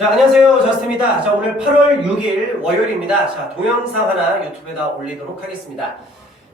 자, 안녕하세요. 저스트입니다. 자, 오늘 8월 6일 월요일입니다. 자, 동영상 하나 유튜브에다 올리도록 하겠습니다.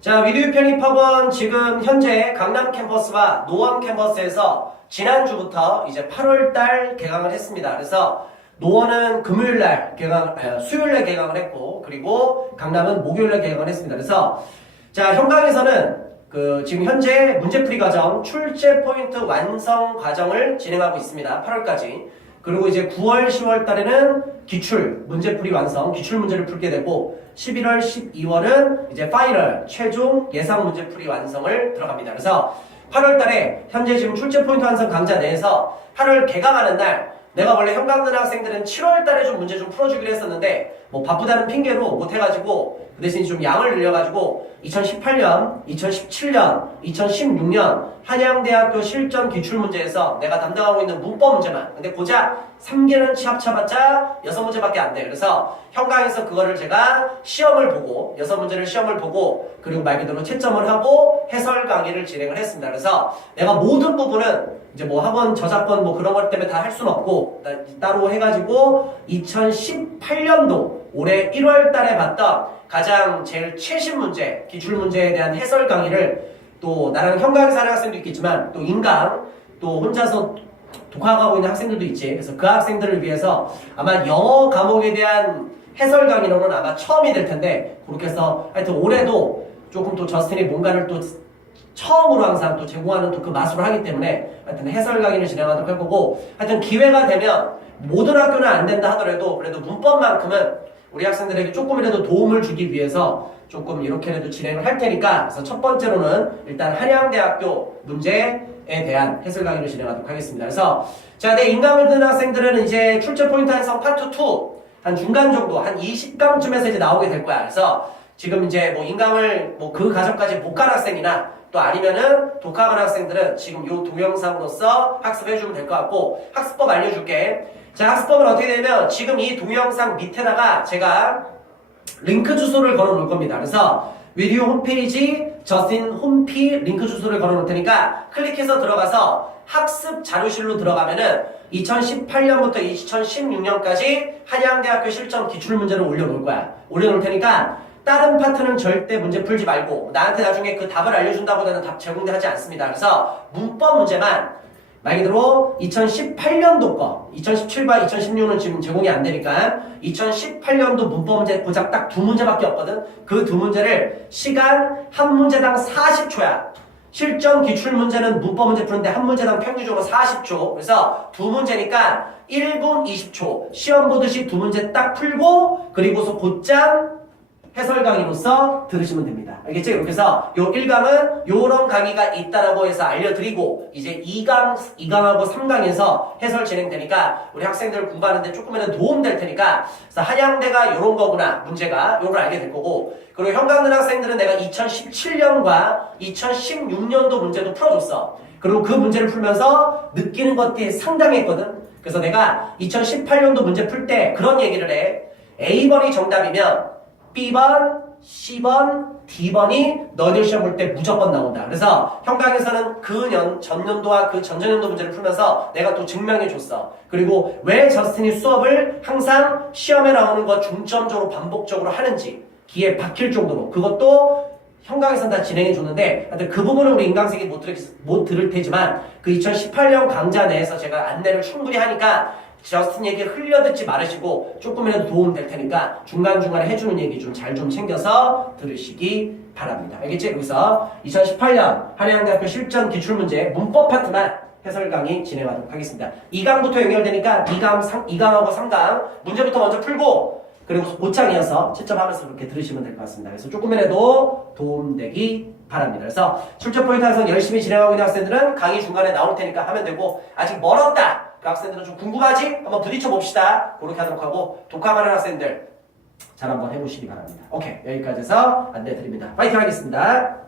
자, 위디오 편입학원 지금 현재 강남 캠퍼스와 노원 캠퍼스에서 지난주부터 이제 8월 달 개강을 했습니다. 그래서 노원은 금요일 날 개강, 아, 수요일 날 개강을 했고, 그리고 강남은 목요일 날 개강을 했습니다. 그래서 자, 현강에서는 그 지금 현재 문제풀이 과정 출제 포인트 완성 과정을 진행하고 있습니다. 8월까지. 그리고 이제 9월, 10월 달에는 기출 문제풀이 완성, 기출 문제를 풀게 되고 11월, 12월은 이제 파이널 최종 예상 문제풀이 완성을 들어갑니다. 그래서 8월 달에 현재 지금 출제 포인트 완성 강좌 내에서 8월 개강하는 날 내가 원래 현강는 학생들은 7월 달에 좀 문제 좀 풀어주기로 했었는데 뭐 바쁘다는 핑계로 못해가지고 그 대신 좀 양을 늘려가지고 2018년, 2017년, 2016년 한양대학교 실전 기출문제에서 내가 담당하고 있는 문법 문제만 근데 고작 3개는 취합 쳐봤자 6문제밖에 안 돼. 그래서 현강에서 그거를 제가 시험을 보고 6문제를 시험을 보고 그리고 말 그대로 채점을 하고 해설 강의를 진행을 했습니다. 그래서 내가 모든 부분은 이제 뭐 학원 저작권 뭐 그런 것 때문에 다 할 수는 없고 따- 따로 해가지고 2018년도 올해 1월 달에 봤던 가장 제일 최신 문제, 기출 문제에 대한 해설 강의를 또 나랑 현강에서 하는 학생도 있겠지만 또 인강 또 혼자서 독학하고 있는 학생들도 있지. 그래서 그 학생들을 위해서 아마 영어 과목에 대한 해설 강의로는 아마 처음이 될 텐데 그렇게 해서 하여튼 올해도 조금 또 저스틴이 뭔가를 또 처음으로 항상 또 제공하는 또그 맛으로 하기 때문에 하여튼 해설 강의를 진행하도록 할 거고 하여튼 기회가 되면 모든 학교는 안 된다 하더라도 그래도 문법만큼은 우리 학생들에게 조금이라도 도움을 주기 위해서 조금 이렇게라도 진행을 할 테니까 그래서 첫 번째로는 일단 한양대학교 문제에 대한 해설 강의를 진행하도록 하겠습니다. 그래서 자, 내 인강을 듣는 학생들은 이제 출제 포인트 한성 파트 2 한 중간 정도 한 20강쯤에서 이제 나오게 될 거야. 그래서 지금 이제 뭐 인강을 뭐그 과정까지 못 간 학생이나 또 아니면은 독학한 학생들은 지금 요 동영상으로서 학습해주면 될 것 같고 학습법 알려줄게. 자, 학습법은 어떻게 되면 지금 이 동영상 밑에다가 제가 링크 주소를 걸어 놓을 겁니다. 그래서 위디오 홈페이지 저스틴 홈피 링크 주소를 걸어 놓을 테니까 클릭해서 들어가서 학습 자료실로 들어가면은 2018년부터 2016년까지 한양대학교 실전 기출 문제를 올려놓을 거야. 올려놓을 테니까 다른 파트는 절대 문제 풀지 말고 나한테 나중에 그 답을 알려준다고 나는 답 제공하지 않습니다. 그래서 문법 문제만 말 그대로 2018년도 거, 2017과 2016은 지금 제공이 안 되니까 2018년도 문법 문제 고작 딱 두 문제밖에 없거든. 그 두 문제를 시간 한 문제당 40초야. 실전 기출 문제는 문법 문제 푸는데 한 문제당 평균적으로 40초. 그래서 두 문제니까 1분 20초. 시험 보듯이 두 문제 딱 풀고 그리고서 곧장 해설 강의로서 들으시면 됩니다. 알겠죠? 이렇게 해서 요 1강은 요런 강의가 있다라고 해서 알려드리고 이제 2강, 2강하고 3강에서 해설 진행되니까 우리 학생들 공부하는데 조금이라도 도움 될 테니까 그래서 한양대가 요런 거구나 문제가 요걸 알게 될 거고 그리고 현강는 학생들은 내가 2017년과 2016년도 문제도 풀어줬어. 그리고 그 문제를 풀면서 느끼는 것들이 상당했거든. 그래서 내가 2018년도 문제 풀 때 그런 얘기를 해. A번이 정답이면 B번, C번, D번이 너희들 시험 볼 때 무조건 나온다. 그래서 현강에서는 그 년, 전년도와 그 전전년도 문제를 풀면서 내가 또 증명해 줬어. 그리고 왜 저스틴이 수업을 항상 시험에 나오는 거 중점적으로 반복적으로 하는지 귀에 박힐 정도로 그것도 현강에서는 다 진행해 줬는데 하여튼 그 부분은 우리 인강생이 못, 들, 못 들을 테지만 그 2018년 강좌 내에서 제가 안내를 충분히 하니까 저스틴 얘기 흘려듣지 말으시고 조금이라도 도움 될 테니까 중간중간에 해주는 얘기 좀잘좀 챙겨서 들으시기 바랍니다. 알겠지? 여기서 2018년 한양대학교 실전 기출문제 문법 파트만 해설 강의 진행하도록 하겠습니다. 2강부터 연결되니까 2강, 3, 2강하고 3강 문제부터 먼저 풀고 그리고 고창이어서 채점하면서 그렇게 들으시면 될 것 같습니다. 그래서 조금이라도 도움되기 바랍니다. 그래서 출제 포인트 항상 열심히 진행하고 있는 학생들은 강의 중간에 나올 테니까 하면 되고 아직 멀었다. 그 학생들은 좀 궁금하지? 한번 부딪혀 봅시다. 그렇게 하도록 하고 독학하는 학생들 잘 한번 해보시기 바랍니다. 오케이 여기까지 해서 안내 드립니다. 파이팅 하겠습니다.